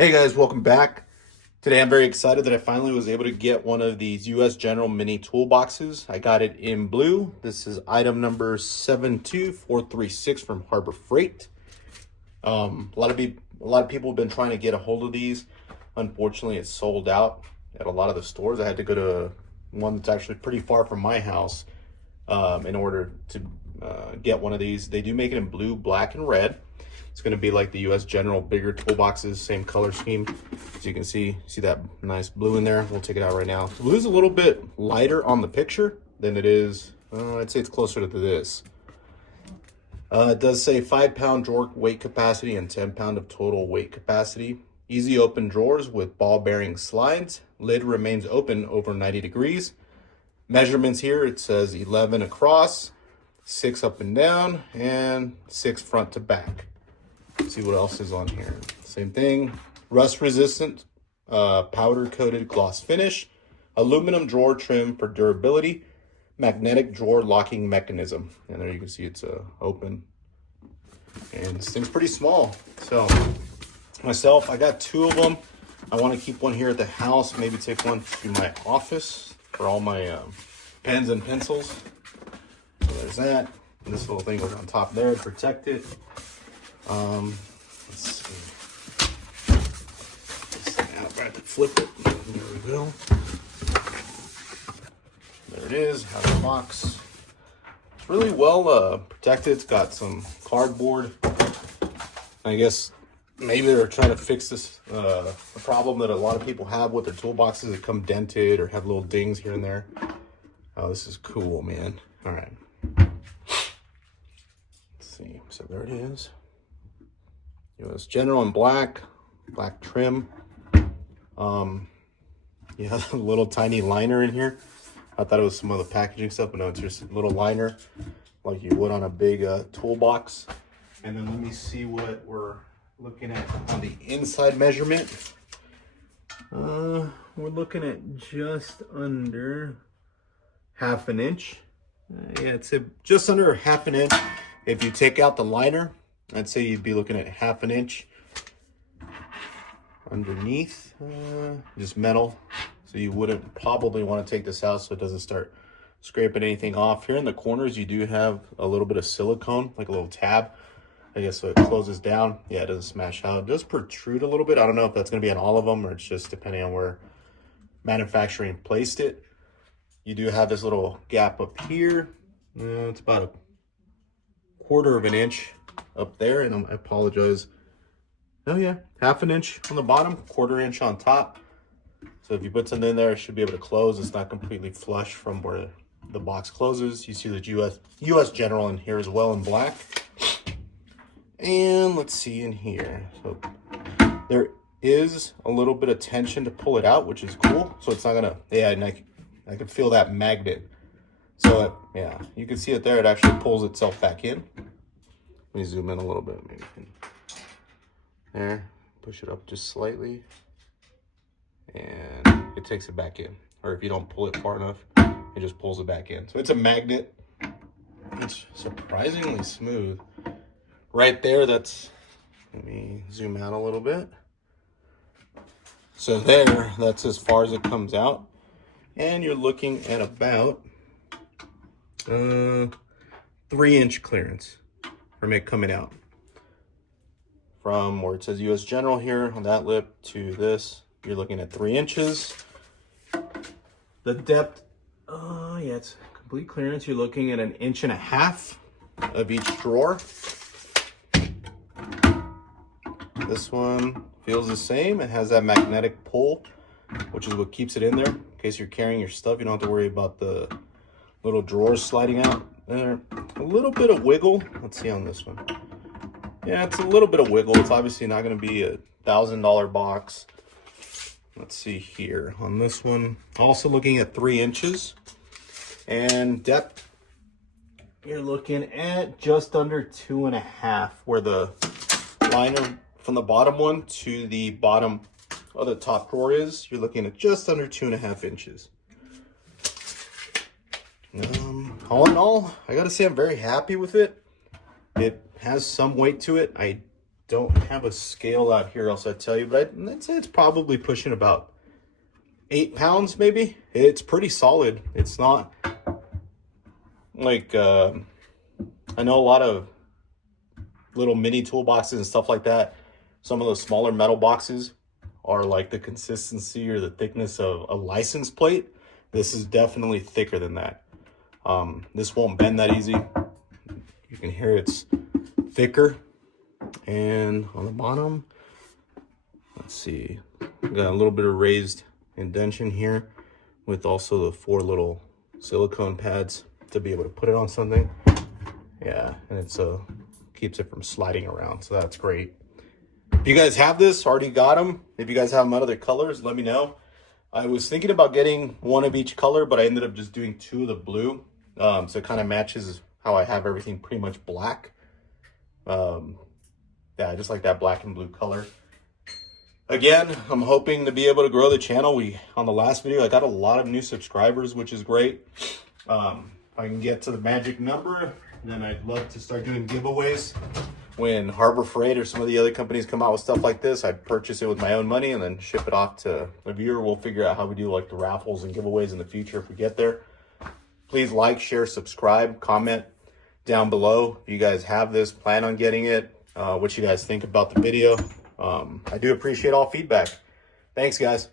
Hey guys, welcome back. Today I'm very excited that I finally was able to get one of these US General mini toolboxes. I got it in blue. This is item number 72436 from Harbor Freight. A lot of people have been trying to get a hold of these. Unfortunately, it's sold out at a lot of the stores. I had to go to one that's actually pretty far from my house in order to get one of these. They do make it in blue, black, and red. It's going to be like the US General bigger toolboxes, same color scheme. As you can see that nice blue in there. We'll take it out right now. The blue is a little bit lighter on the picture than it is. I'd say it's closer to this. It does say 5-pound drawer weight capacity and 10-pound of total weight capacity. Easy open drawers with ball bearing slides. Lid remains open over 90 degrees. Measurements here, it says 11 across, 6 up and down, and 6 front to back. Let's see what else is on here. Same thing. Rust resistant, powder coated gloss finish, aluminum drawer trim for durability, magnetic drawer locking mechanism. And there you can see it's open. And this thing's pretty small. So myself, I got 2 of them. I want to keep one here at the house, maybe take one to my office for all my pens and pencils. So there's that. And this little thing goes on top there to protect it. Let's see. This thing out, I have to flip it. There we go. There it is, out of the box. It's really well protected. It's got some cardboard. I guess maybe they're trying to fix this a problem that a lot of people have with their toolboxes that come dented or have little dings here and there. Oh, this is cool, man. All right. Let's see. So there it is. US General in black trim. You have a little tiny liner in here. I thought it was some other packaging stuff, but no, it's just a little liner like you would on a big toolbox. And then let me see what we're looking at on the inside measurement. We're looking at just under half an inch. Yeah, it's just under half an inch. If you take out the liner, I'd say you'd be looking at half an inch underneath, just metal. So you wouldn't probably want to take this out so it doesn't start scraping anything off. Here in the corners, you do have a little bit of silicone, like a little tab, I guess, so it closes down. Yeah, it doesn't smash out. It does protrude a little bit. I don't know if that's going to be on all of them or it's just depending on where manufacturing placed it. You do have this little gap up here. It's about a 1/4 of an inch up there, and I apologize. Oh yeah, half an inch on the bottom, 1/4 inch on top. So if you put something in there, it should be able to close. It's not completely flush from where the box closes. You see the US General in here as well in black. And let's see in here. So there is a little bit of tension to pull it out, which is cool. So it's not gonna, yeah, and I can feel that magnet. So yeah, you can see it there. It actually pulls itself back in. Let me zoom in a little bit, maybe. There, push it up just slightly, and it takes it back in. Or if you don't pull it far enough, it just pulls it back in. So it's a magnet. It's surprisingly smooth. Right there, that's, let me zoom out a little bit. So there, that's as far as it comes out. And you're looking at about 3-inch clearance from it coming out. From where it says US General here on that lip to this, you're looking at 3 inches. The depth, yeah, it's complete clearance. You're looking at 1.5 inches of each drawer. This one feels the same. It has that magnetic pull, which is what keeps it in there. In case you're carrying your stuff, you don't have to worry about the little drawers sliding out. There, a little bit of wiggle. Let's see on this one. Yeah, it's a little bit of wiggle. It's obviously not going to be a $1,000 box. Let's see here on this one. Also looking at 3 inches, and depth, you're looking at just under 2.5, where the liner from the bottom one to the bottom of the top drawer is. You're looking at just under 2.5 inches. All in all, I gotta say I'm very happy with it. It has some weight to it. I don't have a scale out here, else I'd tell you, but I'd say it's probably pushing about 8 pounds, maybe. It's pretty solid. It's not like, I know a lot of little mini toolboxes and stuff like that. Some of those smaller metal boxes are like the consistency or the thickness of a license plate. This is definitely thicker than that. This won't bend that easy. You can hear it's thicker. And on the bottom, let's see, got a little bit of raised indentation here with also the 4 little silicone pads to be able to put it on something. Yeah, and it's keeps it from sliding around, so that's great. If you guys have this, already got them, if you guys have them in other colors, let me know. I was thinking about getting one of each color, but I ended up just doing 2 of the blue, so it kind of matches how I have everything pretty much black. Yeah, I just like that black and blue color. Again, I'm hoping to be able to grow the channel. On the last video, I got a lot of new subscribers, which is great. If I can get to the magic number, then I'd love to start doing giveaways. When Harbor Freight or some of the other companies come out with stuff like this, I'd purchase it with my own money and then ship it off to a viewer. We'll figure out how we do like the raffles and giveaways in the future if we get there. Please like, share, subscribe, comment down below if you guys have this, plan on getting it, what you guys think about the video. I do appreciate all feedback. Thanks, guys.